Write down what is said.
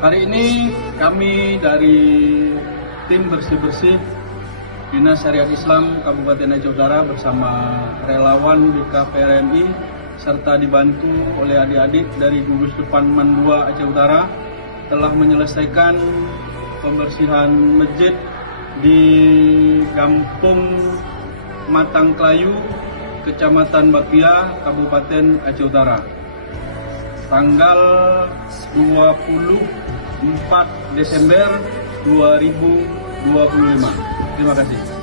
Hari ini kami dari tim bersih-bersih Dinas Syariat Islam Kabupaten Aceh Utara bersama relawan BKPRMI serta dibantu oleh adik-adik dari gugus depan MAN 2 Aceh Utara telah menyelesaikan pembersihan masjid di Kampung Matang Klayu, Kecamatan Bakia, Kabupaten Aceh Utara. Tanggal 24 Desember 2025. Terima kasih.